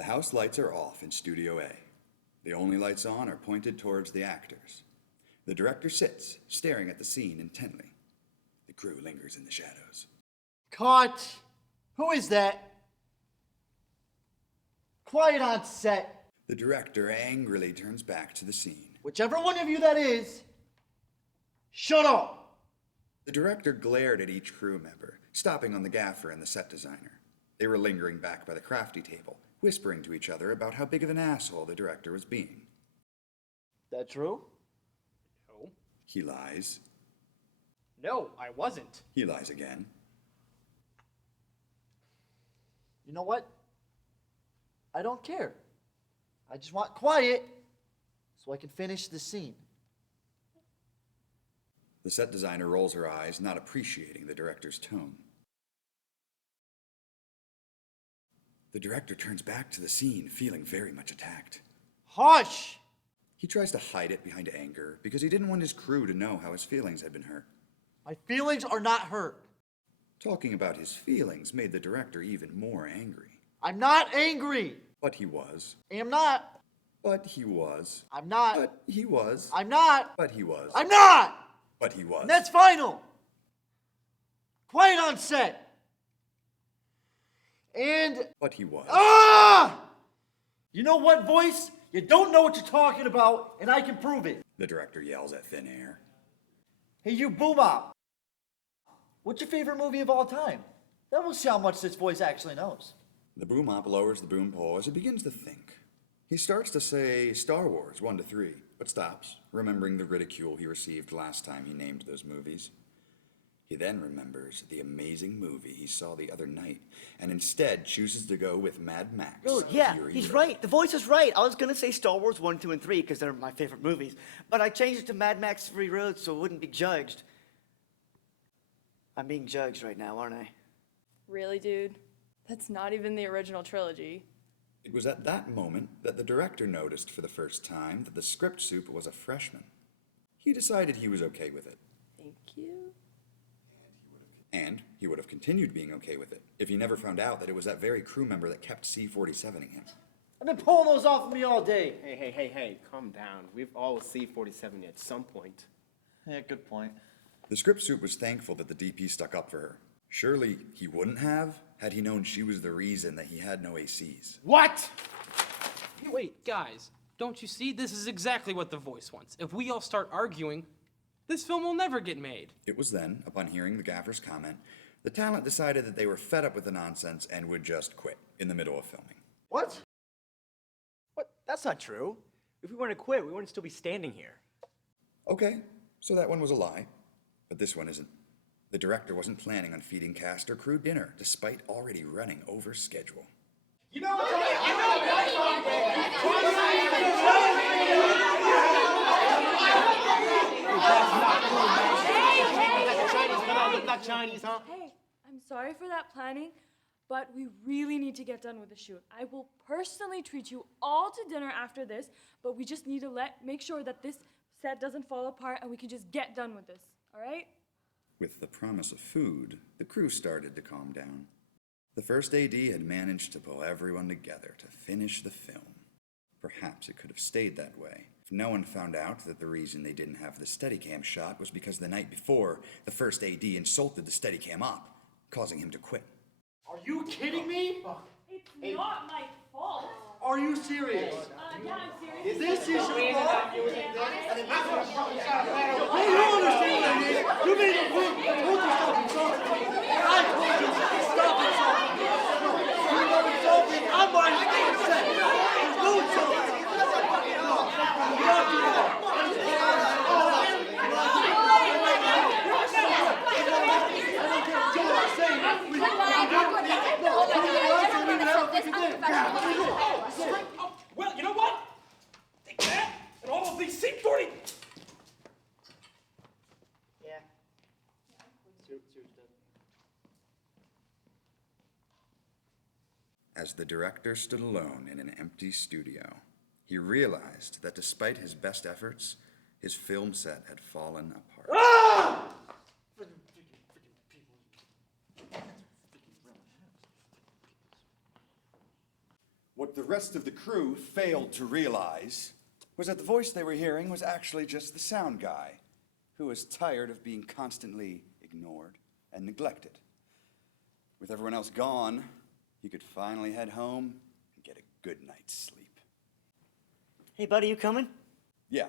The house lights are off in Studio A. The only lights on are pointed towards the actors. The director sits, staring at the scene intently. The crew lingers in the shadows. Cut! Who is that? Quiet on set. The director angrily turns back to the scene. Whichever one of you that is, shut up! The director glared at each crew member, stopping on the gaffer and the set designer. They were lingering back by the crafty table, whispering to each other about how big of an asshole the director was being. That true? No. He lies. No, I wasn't. He lies again. You know what? I don't care. I just want quiet so I can finish the scene. The set designer rolls her eyes, not appreciating the director's tone. The director turns back to the scene, feeling very much attacked. Hush! He tries to hide it behind anger because he didn't want his crew to know how his feelings had been hurt. My feelings are not hurt. Talking about his feelings made the director even more angry. I'm not angry. But he was. I'm not. But he was. I'm not. But he was. I'm not. But he was. I'm not. But he was. And that's final. Quiet on set. And... But he was. Ah! You know what, voice? You don't know what you're talking about, and I can prove it. The director yells at thin air. Hey, you boom-op. What's your favorite movie of all time? That will see how much this voice actually knows. The boom-op lowers the boom pole as he begins to think. He starts to say Star Wars 1 to 3, but stops, remembering the ridicule he received last time he named those movies. He then remembers the amazing movie he saw the other night, and instead chooses to go with Mad Max. Oh, yeah, Fury he's Road. right. The voice is right. I was going to say Star Wars 1, 2, and 3 because they're my favorite movies. But I changed it to Mad Max Fury Road so it wouldn't be judged. I'm being judged right now, aren't I? Really, dude? That's not even the original trilogy. It was at that moment that the director noticed for the first time that the script soup was a freshman. He decided he was okay with it. Thank you. And he would have continued being okay with it if he never found out that it was that very crew member that kept C-47ing him. I've been pulling those off of me all day. Hey, calm down. We've all C-47 at some point. Yeah, good point. The script soup was thankful that the DP stuck up for her. Surely he wouldn't have had he known she was the reason that he had no ACs. What? Hey, wait, guys, don't you see? This is exactly what the voice wants. If we all start arguing, this film will never get made. It was then, upon hearing the gaffer's comment, the talent decided that they were fed up with the nonsense and would just quit in the middle of filming. What? What? That's not true. If we weren't to quit, we wouldn't still be standing here. Okay, so that one was a lie, but this one isn't. The director wasn't planning on feeding cast or crew dinner, despite already running over schedule. You know what? Not Chinese, huh? Hey, I'm sorry for that planning, but we really need to get done with the shoot. I will personally treat you all to dinner after this, but we just need to make sure that this set doesn't fall apart and we can just get done with this, all right? With the promise of food, the crew started to calm down. The first AD had managed to pull everyone together to finish the film. Perhaps it could have stayed that way if no one found out that the reason they didn't have the Steadicam shot was because the night before, the first AD insulted the Steadicam op, causing him to quit. Are you kidding me? It's not my fault. Are you serious? Yeah, I'm serious. This is your fault? You don't understand what I mean. You made a move. I told you stop insulting me. I told you stop insulting me. You love insulting. I'm on your set. There's no insulting. You have to know. Well, you know what? Take that and all of these C-40. Yeah. As the director stood alone in an empty studio, he realized that despite his best efforts, his film set had fallen apart. Ah! What the rest of the crew failed to realize was that the voice they were hearing was actually just the sound guy, who was tired of being constantly ignored and neglected. With everyone else gone, he could finally head home and get a good night's sleep. Hey, buddy, you coming? Yeah,